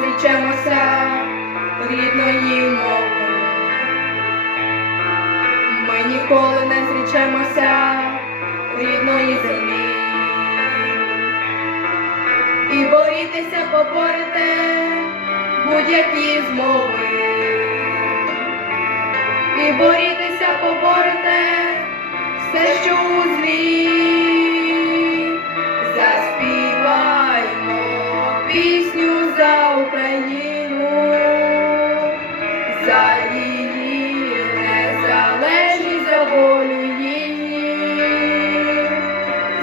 зрічемося рідної мови. Ми ніколи не зрічемося рідної землі. І борітеся поборете будь-які змови. І борітеся поборете все, що у злі. Заспіваймо пісню Україну, за її незалежність, за волю її.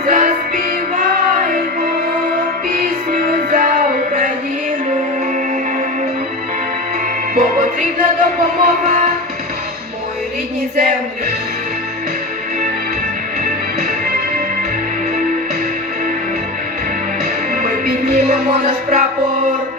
Заспіваймо пісню за Україну, бо потрібна допомога моїй рідній землі. Піднімемо наш прапор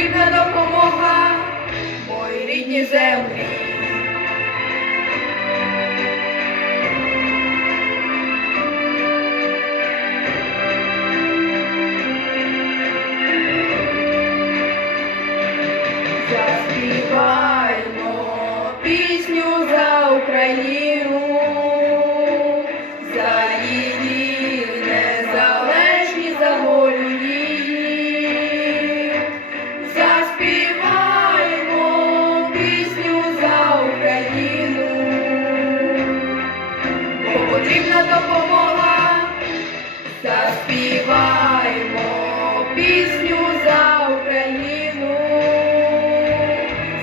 потрібна допомога моїй рідній землі. Заспіваймо пісню за Україну, потрібна допомога, заспіваємо пісню за Україну,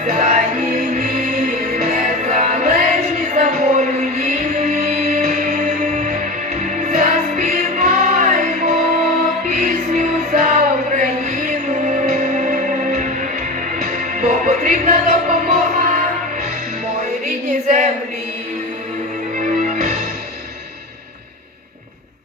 за її незалежність, за волю її. Заспіваємо пісню за Україну, бо потрібна допомога моїй рідній землі.